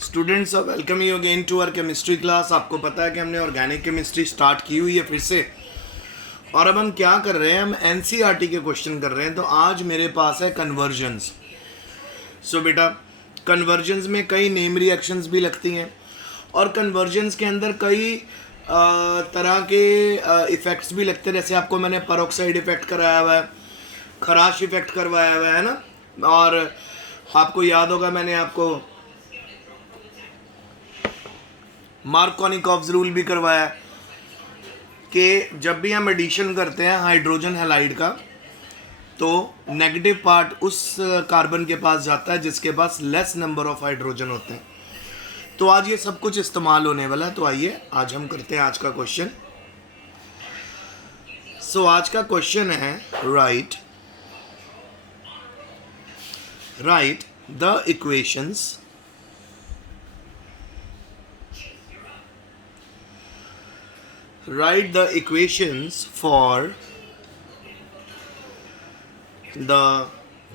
Students welcome you again to our chemistry class. आपको पता है कि हमने ऑर्गेनिक केमिस्ट्री स्टार्ट की हुई है फिर से, और अब हम क्या कर रहे हैं, हम एनसीईआरटी के क्वेश्चन कर रहे हैं। तो आज मेरे पास है कन्वर्जन्स। सो बेटा, कन्वर्जन्स में कई नेम रिएक्शंस भी लगती हैं और कन्वर्जन्स के अंदर कई तरह के इफ़ेक्ट्स भी लगते हैं। जैसे आपको मैंने पेरोक्साइड इफ़ेक्ट कराया हुआ है, खराश इफ़ेक्ट करवाया हुआ है ना, और आपको याद होगा मैंने आपको मार्कोनिकॉव्स रूल भी करवाया कि जब भी हम एडिशन करते हैं हाइड्रोजन हैलाइड का, तो नेगेटिव पार्ट उस कार्बन के पास जाता है जिसके पास लेस नंबर ऑफ हाइड्रोजन होते हैं। तो आज ये सब कुछ इस्तेमाल होने वाला है। तो आइए आज हम करते हैं आज का क्वेश्चन। सो आज का क्वेश्चन है right the equations write the equations for the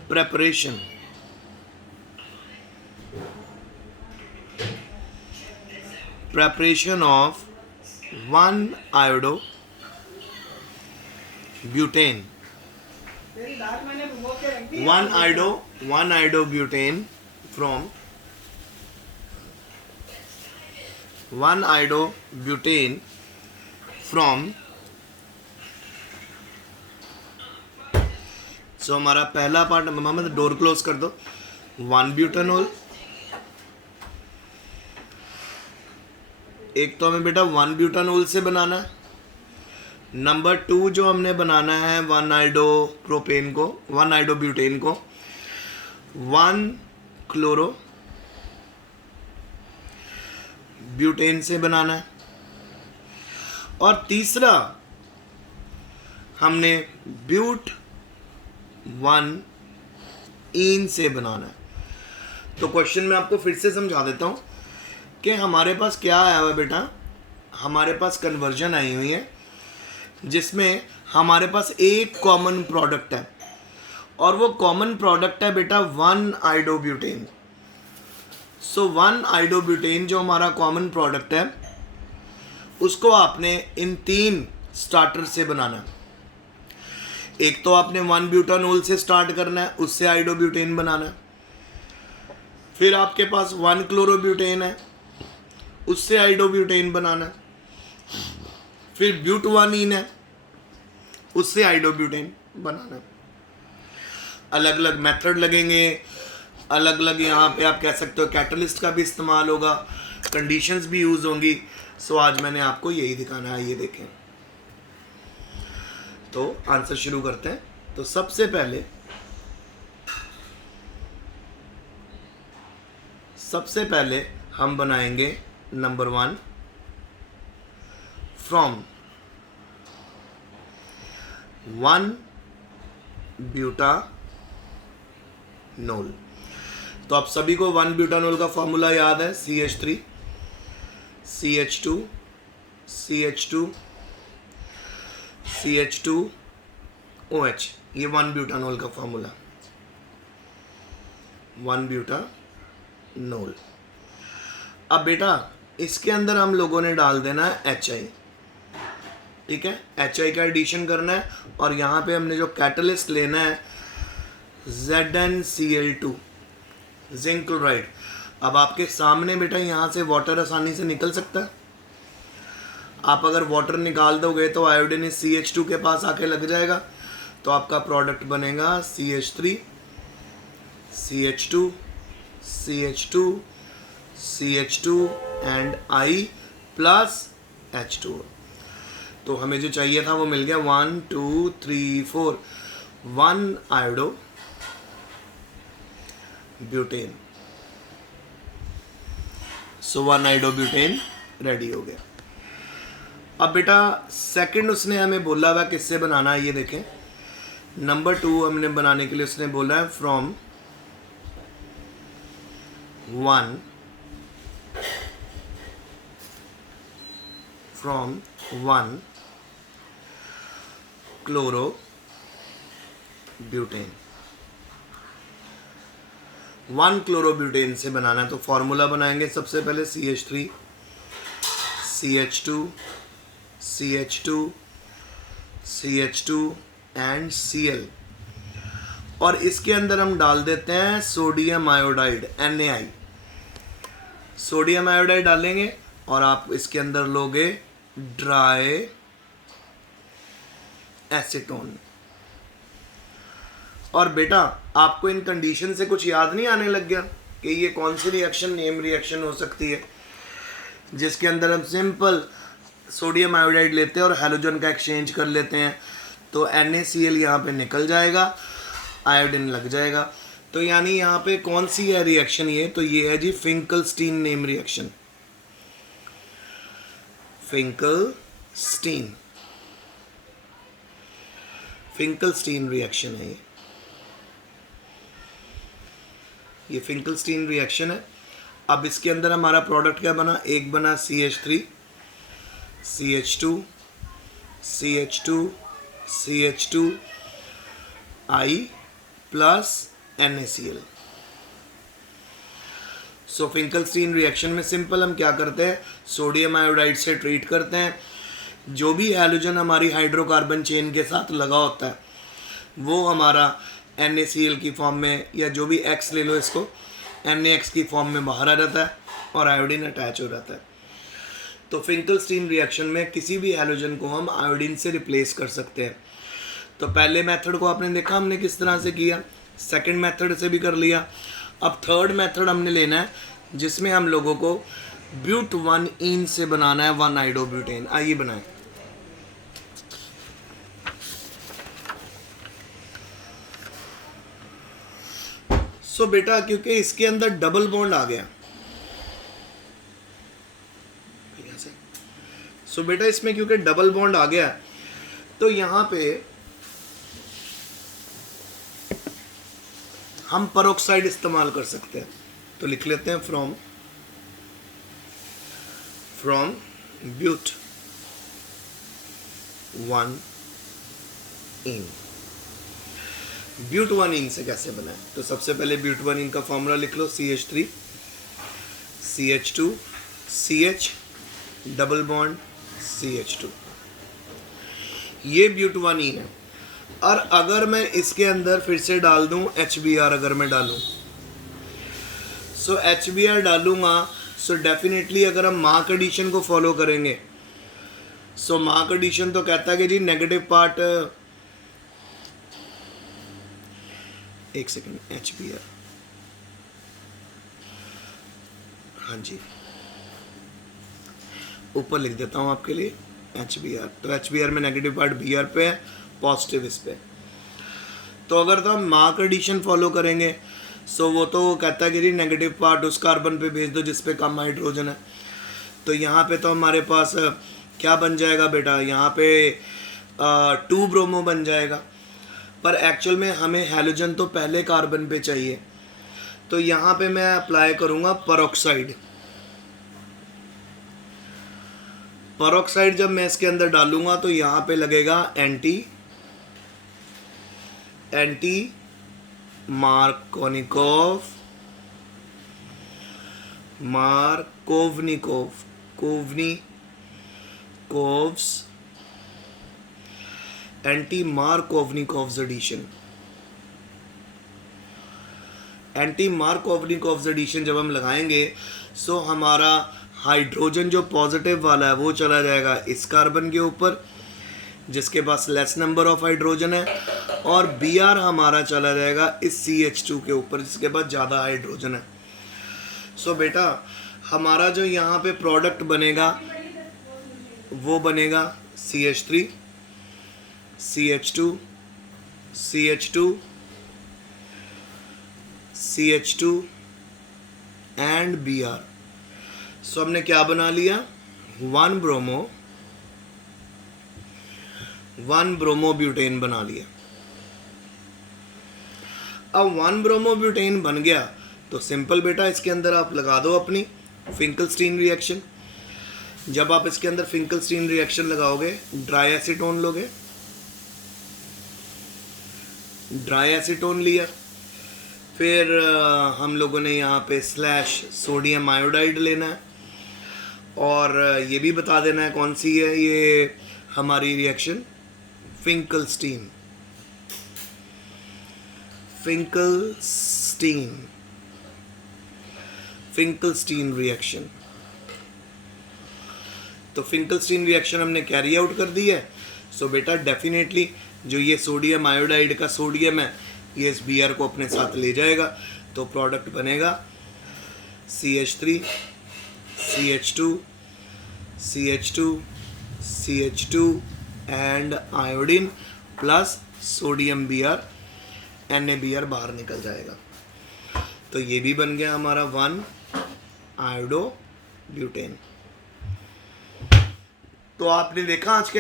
preparation of 1-iodobutane 1-iodobutane from 1-iodobutane from. So हमारा पहला पार्ट, मोहम्मद डोर क्लोज कर दो। 1-ब्यूटानॉल, एक तो हमें बेटा 1-ब्यूटानॉल से बनाना है। नंबर 2 जो हमने बनाना है 1-आइडोप्रोपेन को, 1-आइडोब्यूटेन को 1-क्लोरोब्यूटेन से बनाना है। और तीसरा हमने ब्यूट 1-ईन से बनाना है। तो क्वेश्चन में आपको फिर से समझा देता हूं कि हमारे पास क्या आया हुआ है बेटा। हमारे पास कन्वर्जन आई हुई है जिसमें हमारे पास एक कॉमन प्रोडक्ट है, और वो कॉमन प्रोडक्ट है बेटा 1-आइडोब्यूटेन। सो 1-आइडोब्यूटेन जो हमारा कॉमन प्रोडक्ट है उसको आपने इन 3 स्टार्टर से बनाना है। एक तो आपने 1-ब्यूटानॉल से स्टार्ट करना है, उससे आइडोब्यूटेन बनाना है। फिर आपके पास 1-क्लोरोब्यूटेन है, उससे आइडोब्यूटेन बनाना है। फिर ब्यूट 1-ईन है, उससे आइडोब्यूटेन बनाना है। अलग अलग मेथड लगेंगे, अलग अलग यहाँ पे आप कह सकते हो कैटलिस्ट का भी इस्तेमाल होगा, कंडीशंस भी यूज़ होंगी। सो आज मैंने आपको यही दिखाना है। ये देखें, तो आंसर शुरू करते हैं। तो सबसे पहले हम बनाएंगे नंबर 1 फ्रॉम 1-ब्यूटानॉल। तो आप सभी को 1-ब्यूटानॉल का फॉर्मूला याद है, CH3 CH2 CH2 CH2 OH। ये 1-ब्यूटानॉल का फॉर्मूला, 1-ब्यूटानॉल। अब बेटा इसके अंदर हम लोगों ने डाल देना है HI, ठीक है। HI का एडिशन करना है, और यहाँ पे हमने जो कैटलिस्ट लेना है ZnCl2 जिंक क्लोराइड। अब आपके सामने बेटा यहाँ से वाटर आसानी से निकल सकता है। आप अगर वाटर निकाल दोगे तो आयोडीन इस CH2 के पास आके लग जाएगा, तो आपका प्रोडक्ट बनेगा CH3 CH2 CH2 CH2 and I plus H2। तो हमें जो चाहिए था वो मिल गया। 1 2 3 4 1-आइडोब्यूटेन। सो 1-आइडोब्यूटेन रेडी हो गया। अब बेटा सेकंड उसने हमें बोला हुआ किससे बनाना है, ये देखें। नंबर 2 हमने बनाने के लिए उसने बोला है फ्रॉम 1-क्लोरोब्यूटेन। 1 क्लोरोब्यूटेन से बनाना है। तो फॉर्मूला बनाएंगे सबसे पहले CH3 CH2 CH2 CH2 and Cl, और इसके अंदर हम डाल देते हैं sodium iodide NaI। Sodium iodide डालेंगे और आप इसके अंदर लोगे ड्राई एसीटोन। और बेटा आपको इन कंडीशन से कुछ याद नहीं आने लग गया कि ये कौन सी रिएक्शन नेम रिएक्शन हो सकती है जिसके अंदर हम सिंपल सोडियम आयोडाइड लेते हैं और हैलोजन का एक्सचेंज कर लेते हैं, तो NaCl यहाँ पे निकल जाएगा, आयोडीन लग जाएगा। तो यानी यहाँ पे कौन सी है रिएक्शन ये, तो ये है जी Finkelstein name reaction. Finkelstein reaction है ये फिंकलस्टीन रिएक्शन है। अब इसके अंदर हमारा प्रोडक्ट क्या बना, एक बना CH3 CH2 CH2 CH2 I plus NaCl। So Finkelstein reaction में सिंपल हम क्या करते हैं, सोडियम आयोडाइड से ट्रीट करते हैं, जो भी हैलोजन हमारी हाइड्रोकार्बन चेन के साथ लगा होता है वो हमारा NaCl की फॉर्म में, या जो भी X ले लो इसको, NaX की फॉर्म में बाहर आ जाता है और आयोडीन अटैच हो जाता है। तो फिंकलस्टीन रिएक्शन में किसी भी हैलोजन को हम आयोडीन से रिप्लेस कर सकते हैं। तो पहले मेथड को आपने देखा हमने किस तरह से किया, सेकंड मेथड से भी कर लिया। अब थर्ड मेथड हमने लेना है जिसमें हम लोगों को ब्यूट1ईन से बनाना है 1 आइडोब्यूटेन। आइए बनाएं। सो बेटा क्योंकि इसके अंदर डबल बॉन्ड आ गया, सो बेटा इसमें क्योंकि डबल बॉन्ड आ गया तो यहां पे हम पेरोक्साइड इस्तेमाल कर सकते हैं। तो लिख लेते हैं फ्रॉम ब्यूट1ईन। ब्यूट1ईन से कैसे बनाए, तो सबसे पहले ब्यूट1ईन का फॉर्मूला लिख लो, CH3 CH2 CH double bond CH2। ये ब्यूट1ईन है। और अगर मैं इसके अंदर फिर से डाल दूं HBr, अगर मैं डालूं सो HBr डालूंगा, सो डेफिनेटली अगर हम मार्क एडिशन को फॉलो करेंगे, सो मार्क एडिशन तो कहता है कि जी नेगेटिव पार्ट, एक सेकेंड, HBr, हाँ जी ऊपर लिख देता हूँ आपके लिए HBr। तो HBr में नेगेटिव पार्ट Br पे है, पॉजिटिव इस पे। तो अगर तो हम मार्क एडिशन फॉलो करेंगे सो वो तो कहता है कि जी नेगेटिव पार्ट उस कार्बन पे भेज दो जिस पे कम हाइड्रोजन है। तो यहाँ पे तो हमारे पास क्या बन जाएगा बेटा, यहाँ पे 2 ब्रोमो बन जाएगा, पर एक्चुअल में हमें हैलोजन तो पहले कार्बन पे चाहिए। तो यहाँ पे मैं अप्लाई करूँगा पेरोक्साइड। पेरोक्साइड जब मैं इसके अंदर डालूंगा तो यहाँ पे लगेगा anti Markovnikov's addition. Anti Markovnikov's addition जब हम लगाएंगे सो हमारा हाइड्रोजन जो पॉजिटिव वाला है वो चला जाएगा इस कार्बन के ऊपर जिसके पास लेस नंबर ऑफ हाइड्रोजन है, और Br हमारा चला जाएगा इस CH2 के ऊपर जिसके पास ज़्यादा हाइड्रोजन है। सो बेटा हमारा जो यहाँ पे प्रोडक्ट बनेगा वो बनेगा CH3 CH2 CH2 CH2 and Br। सो हमने क्या बना लिया, 1 ब्रोमोब्यूटेन बना लिया। अब 1 ब्रोमोब्यूटेन बन गया तो सिंपल बेटा इसके अंदर आप लगा दो अपनी फिंकलस्टीन रिएक्शन। जब आप इसके अंदर फिंकलस्टीन रिएक्शन लगाओगे, ड्राई एसीटोन लोगे, ड्राई एसीटोन लिया, फिर हम लोगों ने यहाँ पे स्लैश सोडियम आयोडाइड लेना है, और ये भी बता देना है कौन सी है ये हमारी रिएक्शन, फिंकलस्टीन फिंकलस्टीन रिएक्शन। तो फिंकलस्टीन रिएक्शन हमने कैरी आउट कर दी है। सो बेटा डेफिनेटली जो ये सोडियम आयोडाइड का सोडियम है ये इस Br को अपने साथ ले जाएगा, तो प्रोडक्ट बनेगा CH3 CH2 CH2 CH2 and iodine plus sodium Br, NaBr बाहर निकल जाएगा। तो ये भी बन गया हमारा 1 आयोडो ब्यूटेन। तो आपने देखा आज के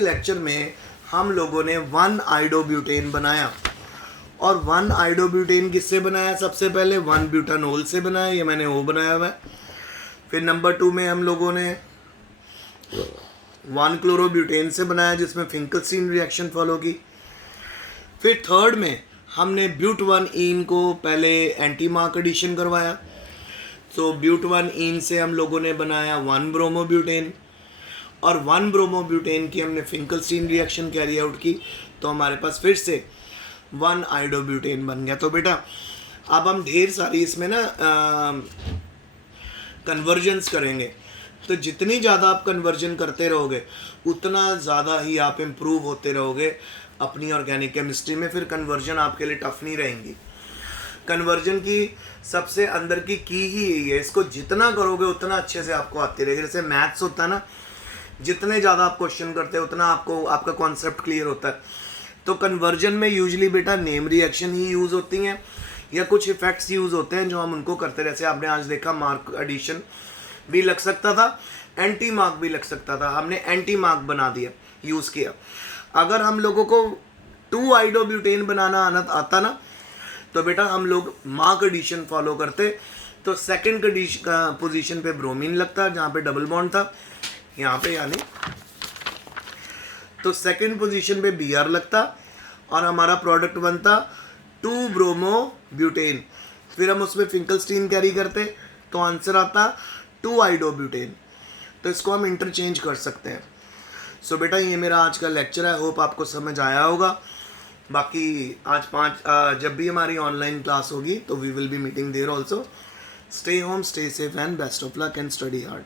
लेक्चर में हम लोगों ने 1 आयोडोब्यूटेन बनाया। और 1 आयोडोब्यूटेन किससे बनाया? सबसे पहले 1 ब्यूटानोल से बनाया, ये मैंने वो बनाया हुआ है। फिर नंबर 2 में हम लोगों ने 1 क्लोरोब्यूटेन से बनाया जिसमें फिंकलस्टीन रिएक्शन फॉलो की। फिर थर्ड में हमने ब्यूट 1 ईन को पहले एंटी मार्क एडिशन करवाया, तो ब्यूट 1 ईन से हम लोगों ने बनाया 1 ब्रोमोब्यूटेन, और 1 ब्रोमोब्यूटेन की हमने फिंकलस्टीन रिएक्शन कैरी आउट की, तो हमारे पास फिर से 1 आयोडोब्यूटेन बन गया। तो बेटा अब हम ढेर सारी इसमें ना कन्वर्जन्स करेंगे, तो जितनी ज़्यादा आप कन्वर्जन करते रहोगे उतना ज़्यादा ही आप इम्प्रूव होते रहोगे अपनी ऑर्गेनिक केमिस्ट्री में। फिर कन्वर्जन आपके लिए टफ नहीं रहेंगी। कन्वर्जन की सबसे अंदर की ही यही है, इसको जितना करोगे उतना अच्छे से आपको आती रहेगी। जैसे मैथ्स होता है ना, जितने ज़्यादा आप क्वेश्चन करते हो उतना आपको आपका कॉन्सेप्ट क्लियर होता है। तो कन्वर्जन में यूजुअली बेटा नेम रिएक्शन ही यूज़ होती हैं या कुछ इफ़ेक्ट्स यूज़ होते हैं जो हम उनको करते हैं। जैसे आपने आज देखा मार्क एडिशन भी लग सकता था, एंटी मार्क भी लग सकता था, हमने एंटी मार्क बना दिया, यूज़ किया। अगर हम लोगों को 2 आयोडोब्यूटेन बनाना आता ना, तो बेटा हम लोग मार्क एडिशन फॉलो करते। तो सेकंड पोजीशन पे ब्रोमीन लगता जहाँ पे डबल बॉन्ड था यहाँ पे, यानी तो सेकंड पोजीशन पे Br लगता और हमारा प्रोडक्ट बनता 2 ब्रोमोब्यूटेन। फिर हम उसमें फिंकलस्टीन कैरी करते तो आंसर आता 2 आयोडोब्यूटेन। तो इसको हम इंटरचेंज कर सकते हैं। सो बेटा ये मेरा आज का लेक्चर है, होप आपको समझ आया होगा। बाकी आज जब भी हमारी ऑनलाइन क्लास होगी तो we will be meeting there also. Stay home, stay safe and best of luck and study hard.